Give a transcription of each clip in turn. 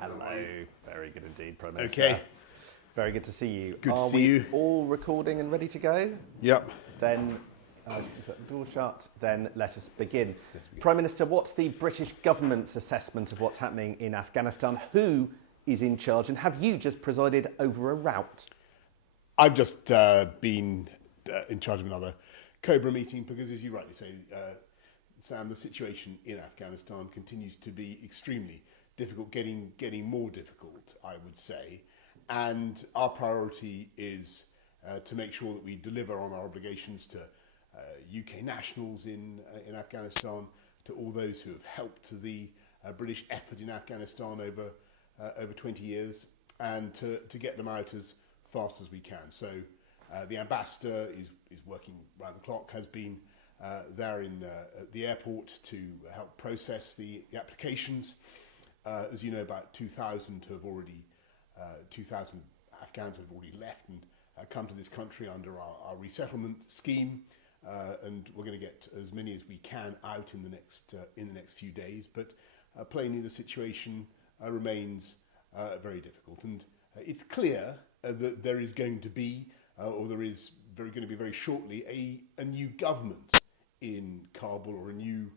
Hello. Very good indeed, Prime Minister. Okay. Very good to see you. Good to Are see we you. all recording and ready to go? Yep. Then, just let the door shut, then let us begin. Prime Minister, what's the British government's assessment of what's happening in Afghanistan? Who is in charge, and have you just presided over a rout? I've just been in charge of another Cobra meeting because, as you rightly say, Sam, the situation in Afghanistan continues to be extremely difficult, getting more difficult, I would say. And our priority is to make sure that we deliver on our obligations to UK nationals in Afghanistan, to all those who have helped the British effort in Afghanistan over 20 years, and to get them out as fast as we can. So the ambassador is working round the clock, has been there at the airport to help process the applications. As you know, about 2,000 Afghans have already left and come to this country under our resettlement scheme, and we're going to get as many as we can out in the next few days. But plainly, the situation remains very difficult, and it's clear that there is going to be, or there is going to be very shortly, a new government in Kabul, or a new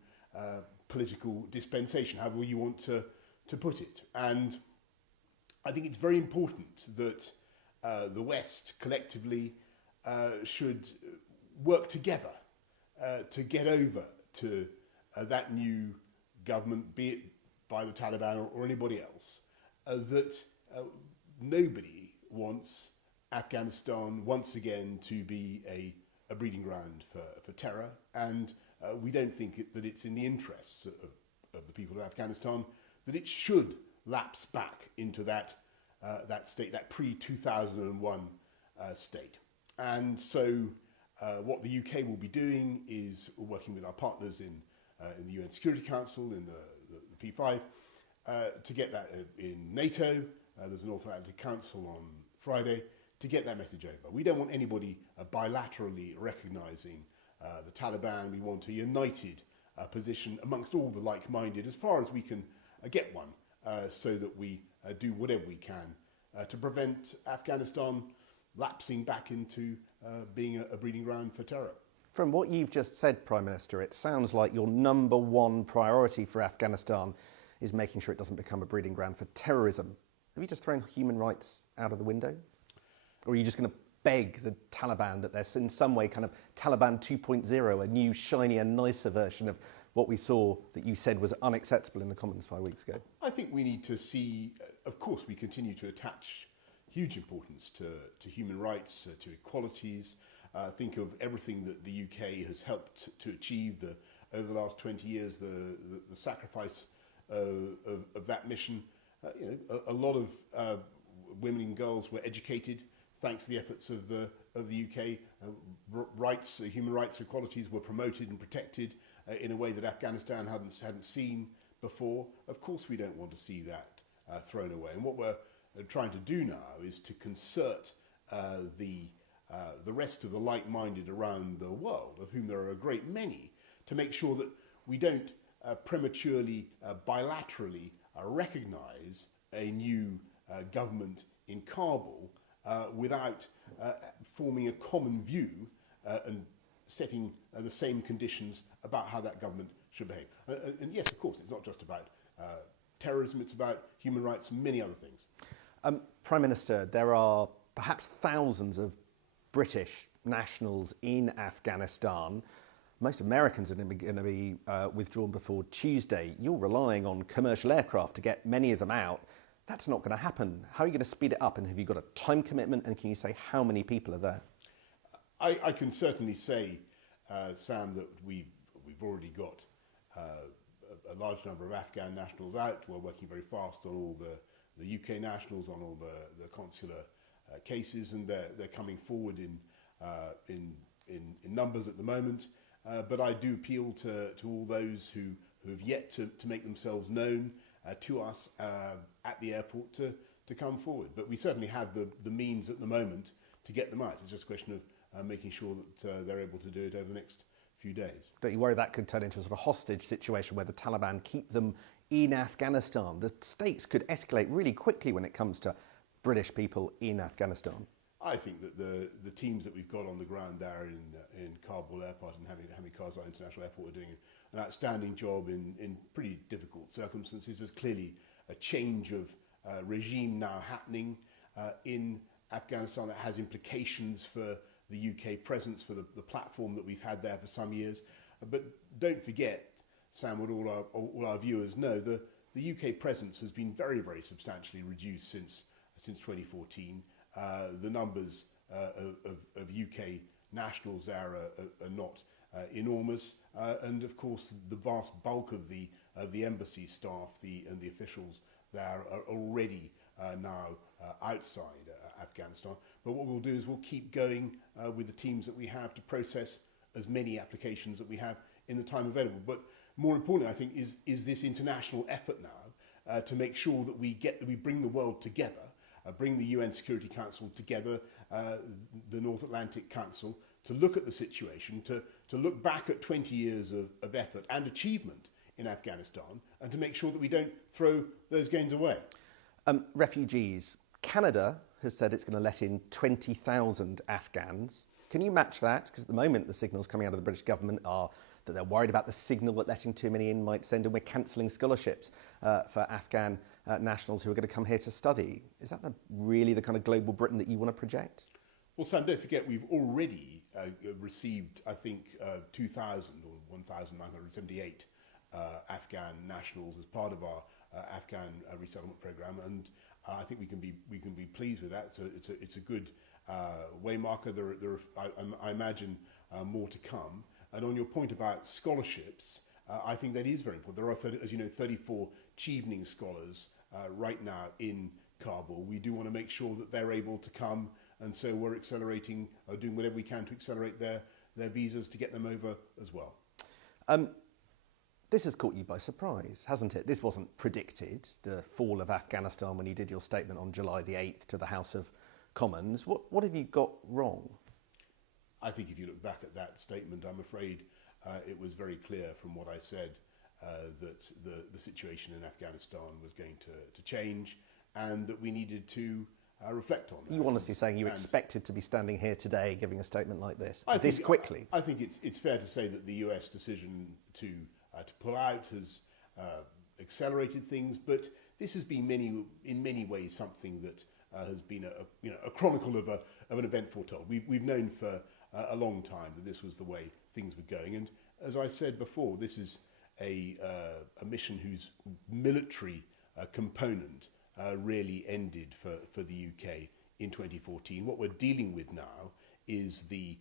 political dispensation, however you want to put it. And I think it's very important that the West collectively should work together to get over to that new government, be it by the Taliban or anybody else, that nobody wants Afghanistan once again to be a breeding ground for terror, and we don't think that it's in the interests of the people of Afghanistan that it should lapse back into that state, that pre-2001 state. And so what the UK will be doing is working with our partners in the UN Security Council, in the P5, to get that in NATO. There's a North Atlantic Council on Friday to get that message over. We don't want anybody bilaterally recognising the Taliban. We want a united position amongst all the like-minded, as far as we can get one, so that we do whatever we can to prevent Afghanistan lapsing back into being a breeding ground for terror. From what you've just said, Prime Minister, it sounds like your number one priority for Afghanistan is making sure it doesn't become a breeding ground for terrorism. Have you just thrown human rights out of the window? Or are you just going to beg the Taliban that there's in some way kind of Taliban 2.0, a new, shinier, nicer version of what we saw that you said was unacceptable in the Commons 5 weeks ago? I think we need to see, of course, we continue to attach huge importance to human rights, to equalities. Think of everything that the UK has helped to achieve over the last 20 years, the sacrifice of that mission. A lot of women and girls were educated thanks to the efforts of the UK. Human rights, equalities were promoted and protected in a way that Afghanistan hadn't seen before. Of course, we don't want to see that thrown away. And what we're trying to do now is to concert the rest of the like-minded around the world, of whom there are a great many, to make sure that we don't prematurely, bilaterally recognise a new government in Kabul without forming a common view and setting the same conditions about how that government should behave. And yes, of course, it's not just about terrorism, it's about human rights and many other things. Prime Minister, there are perhaps thousands of British nationals in Afghanistan. Most Americans are going to be withdrawn before Tuesday. You're relying on commercial aircraft to get many of them out. That's not going to happen. How are you going to speed it up? And have you got a time commitment? And can you say how many people are there? I can certainly say, Sam, that we've already got a large number of Afghan nationals out. We're working very fast on all the UK nationals, on all the consular cases, and they're coming forward in numbers at the moment. But I do appeal to all those who have yet to make themselves known to us at the airport to come forward. But we certainly have the means at the moment to get them out. It's just a question of making sure that they're able to do it over the next few days. Don't you worry that could turn into a sort of hostage situation where the Taliban keep them in Afghanistan? The stakes could escalate really quickly when it comes to British people in Afghanistan. I think that the teams that we've got on the ground there in Kabul airport and Hamid Karzai International Airport are doing an outstanding job in pretty difficult circumstances. There's clearly a change of regime now happening in Afghanistan that has implications for the UK presence, for the platform that we've had there for some years. But don't forget, Sam, what all our viewers know, the UK presence has been very, very substantially reduced since 2014. The numbers of UK nationals there are not enormous, and of course the vast bulk of the embassy staff and the officials there are already now outside Afghanistan. But what we'll do is we'll keep going with the teams that we have to process as many applications that we have in the time available. But more importantly, I think, is this international effort now to make sure that we bring the world together, bring the UN Security Council together, the North Atlantic Council, to look at the situation, to look back at 20 years of effort and achievement in Afghanistan, and to make sure that we don't throw those gains away. Refugees. Canada has said it's going to let in 20,000 Afghans. Can you match that? Because at the moment the signals coming out of the British government are that they're worried about the signal that letting too many in might send, and we're cancelling scholarships for Afghan nationals who are going to come here to study. Is that really the kind of global Britain that you want to project? Well, Sam, don't forget we've already received, I think, 2,000 or 1,978 Afghan nationals as part of our Afghan resettlement program, and I think we can be pleased with that. So it's a good waymarker. I imagine more to come. And on your point about scholarships, I think that is very important. There are, as you know, 34 Chevening scholars right now in Kabul. We do want to make sure that they're able to come, and so we're accelerating, doing whatever we can to accelerate their visas to get them over as well. This has caught you by surprise, hasn't it? This wasn't predicted, the fall of Afghanistan, when you did your statement on July the 8th to the House of Commons. What have you got wrong? I think if you look back at that statement, I'm afraid it was very clear from what I said that the situation in Afghanistan was going to change, and that we needed to reflect on that. You honestly saying you expected to be standing here today giving a statement like this quickly? I think it's fair to say that the US decision to pull out has accelerated things, but this has been in many ways something that has been a chronicle of an event foretold. We've known for a long time that this was the way things were going, and as I said before, this is a mission whose military component really ended for the UK in 2014. What we're dealing with now is the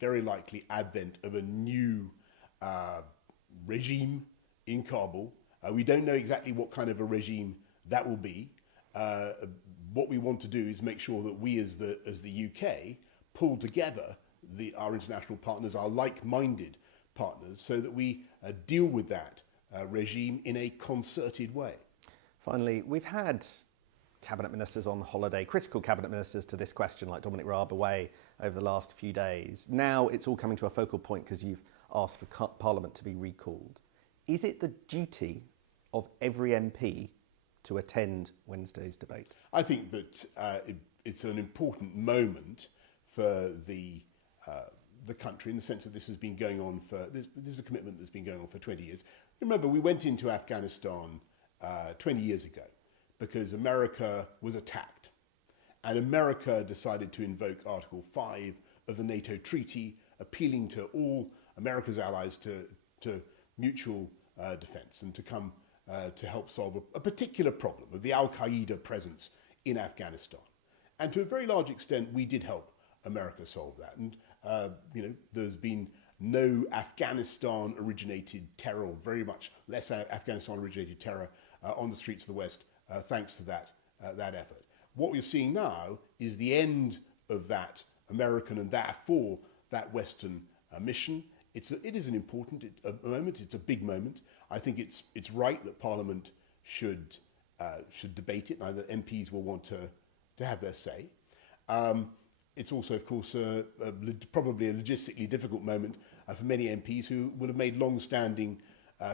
very likely advent of a new regime in Kabul. We don't know exactly what kind of a regime that will be. What we want to do is make sure that we as the UK pull together our international partners, our like-minded partners, so that we deal with that regime in a concerted way. Finally, we've had cabinet ministers on holiday, critical cabinet ministers to this question, like Dominic Raab, away over the last few days. Now it's all coming to a focal point because you've asked for Parliament to be recalled. Is it the duty of every MP to attend Wednesday's debate? I think that it's an important moment for the country, in the sense that this has been going on this is a commitment that's been going on for 20 years. Remember, we went into Afghanistan 20 years ago because America was attacked, and America decided to invoke Article 5 of the NATO treaty, appealing to all America's allies to mutual defense and to come to help solve a particular problem of the Al-Qaeda presence in Afghanistan. And to a very large extent, we did help America solve that. And there's been no Afghanistan-originated terror, or very much less Afghanistan-originated terror on the streets of the West, thanks to that effort. What we're seeing now is the end of that American and therefore that Western mission. It is an important moment. It's a big moment. I think it's right that Parliament should debate it, and that MPs will want to have their say. It's also, of course, probably a logistically difficult moment for many MPs who will have made long-standing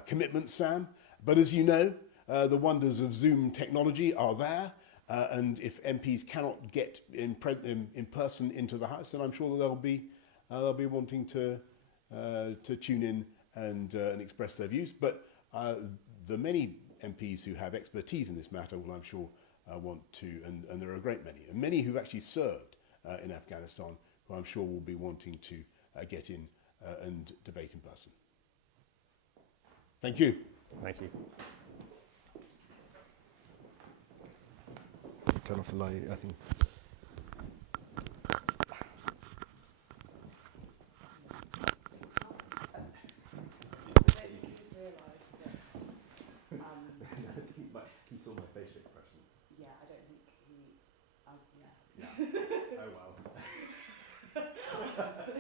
commitments, Sam. But as you know, the wonders of Zoom technology are there. And if MPs cannot get in person into the House, then I'm sure that they'll be wanting to tune in and express their views. But the many MPs who have expertise in this matter will, I'm sure, want to, and there are a great many, and many who've actually served in Afghanistan, who I'm sure will be wanting to get in and debate in person. Thank you. Thank you. Turn off the light, I think. He saw my facial expression. Yeah, I don't think he. Yeah. Oh well.